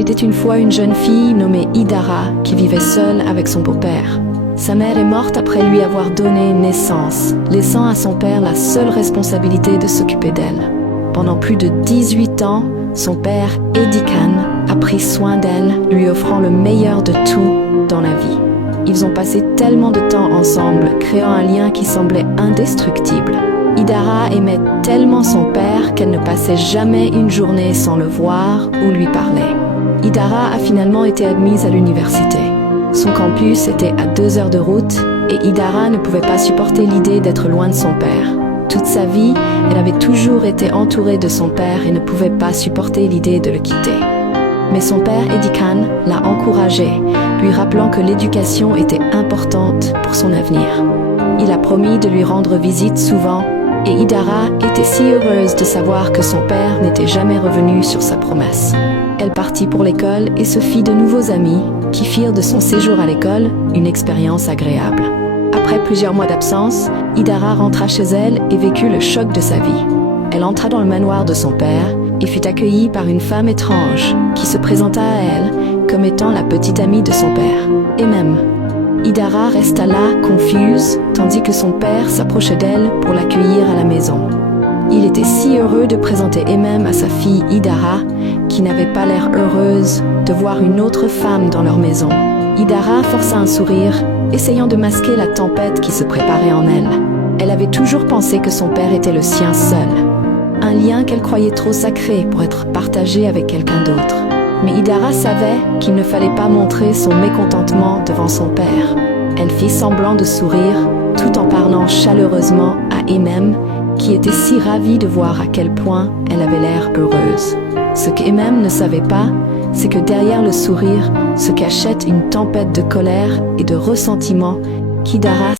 était une fois une jeune fille nommée Idara qui vivait seule avec son beau-père. Sa mère est morte après lui avoir donné naissance, laissant à son père la seule responsabilité de s'occuper d'elle. Pendant plus de 18 ans, son père, Eddie Khan, a pris soin d'elle, lui offrant le meilleur de tout dans la vie. Ils ont passé tellement de temps ensemble, créant un lien qui semblait indestructible. Idara aimait tellement son père qu'elle ne passait jamais une journée sans le voir ou lui parler. Idara a finalement été admise à l'université. Son campus était à 2 heures de route et Idara ne pouvait pas supporter l'idée d'être loin de son père. Toute sa vie, elle avait toujours été entourée de son père et ne pouvait pas supporter l'idée de le quitter. Mais son père, Eddie Khan, l'a encouragée, lui rappelant que l'éducation était importante pour son avenir. Il a promis de lui rendre visite souvent et Idara était si heureuse de savoir que son père n'était jamais revenu sur sa promesse. Elle partit pour l'école et se fit de nouveaux amis qui firent de son séjour à l'école une expérience agréable. Après plusieurs mois d'absence, Idara rentra chez elle et vécut le choc de sa vie. Elle entra dans le manoir de son père et fut accueillie par une femme étrange qui se présenta à elle comme étant la petite amie de son père, Emem. Idara resta là, confuse, tandis que son père s'approchait d'elle pour l'accueillir à la maison. Il était si heureux de présenter Emem à sa fille Idara, qui n'avait pas l'air heureuse de voir une autre femme dans leur maison. Idara força un sourire, essayant de masquer la tempête qui se préparait en elle. Elle avait toujours pensé que son père était le sien seul, un lien qu'elle croyait trop sacré pour être partagé avec quelqu'un d'autre. Mais Idara savait qu'il ne fallait pas montrer son mécontentement devant son père. Elle fit semblant de sourire, tout en parlant chaleureusement à Emem, qui était si ravie de voir à quel point elle avait l'air heureuse. Ce qu'Emem ne savait pas, c'est que derrière le sourire se cachait une tempête de colère et de ressentiment qu'Idara